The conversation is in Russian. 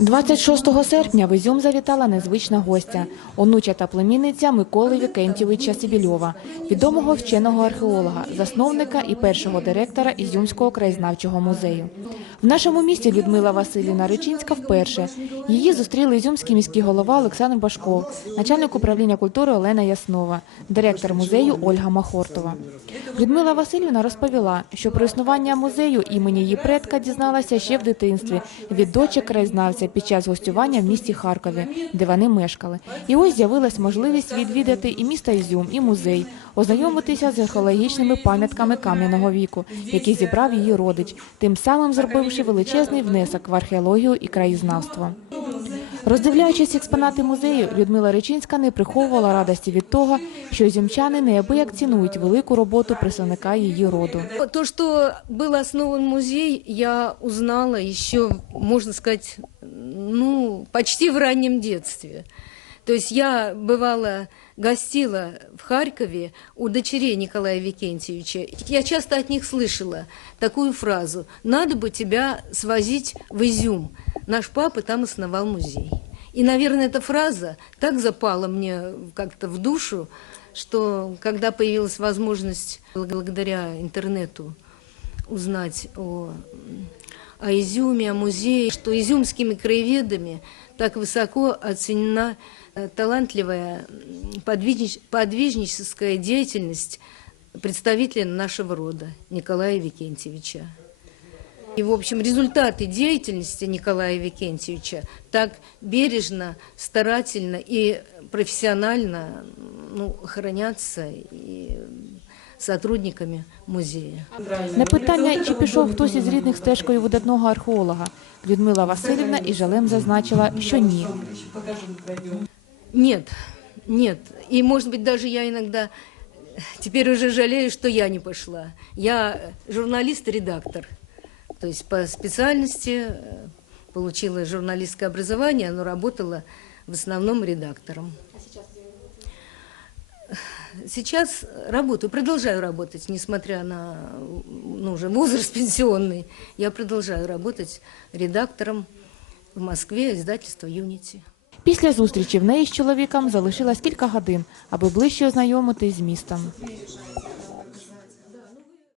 26 серпня в Ізюм завітала незвична гостя, онуча та племінниця Миколи Вікентєвича Сібільова, відомого вченого археолога, засновника і першого директора Ізюмського краєзнавчого музею. В нашому місті Людмила Василівна Ричинська вперше. Її зустріли ізюмський міський голова Олександр Башков, начальник управління культури Олена Яснова, директор музею Ольга Махортова. Людмила Васильівна розповіла, що про існування музею імені її предка дізналася ще в дитинстві від дочок краєзнавця під час гостювання в місті Харкові, де вони мешкали. І ось з'явилась можливість відвідати і місто Ізюм, і музей, ознайомитися з археологічними пам'ятками кам'яного віку, які зібрав її родич, тим самим зробивши величезний внесок в археологію і краєзнавство. Роздивляючись експонати музею, Людмила Речинська не приховувала радості від того, що зімчани неабияк цінують велику роботу представника її роду. То, что был основан музей, я узнала еще, можно сказать, ну, почти в раннем детстве. То есть я бывала, гостила в Харькове у дочерей Николая Викентьевича. Я часто от них слышала такую фразу «надо бы тебя свозить в Изюм». Наш папа там основал музей. И, наверное, эта фраза так запала мне как-то в душу, что когда появилась возможность благодаря интернету узнать о, о Изюме, о музее, что изюмскими краеведами так высоко оценена э, талантливая подвижническая деятельность представителя нашего рода Николая Викентьевича. И, в общем, результаты деятельности Николая Викентьевича так бережно, старательно и профессионально ну, хранятся и сотрудниками музея. На питання, чи пішов хтось із рідних стежкою видатного археолога, Людмила Васильівна і жалем зазначила, що ні. Нет, нет. И, может быть, даже я иногда теперь уже жалею, что я не пошла. Я журналист и редактор. То есть по специальности э, получила журналистское образование, но работала в основном редактором. Сейчас работаю, продолжаю работать, несмотря на ну, уже возраст пенсионный. Я продолжаю работать редактором в Москве издательства «Юнити». Після зустрічі в неї з чоловіком залишилось кілька годин, аби ближче ознайомитись з містом.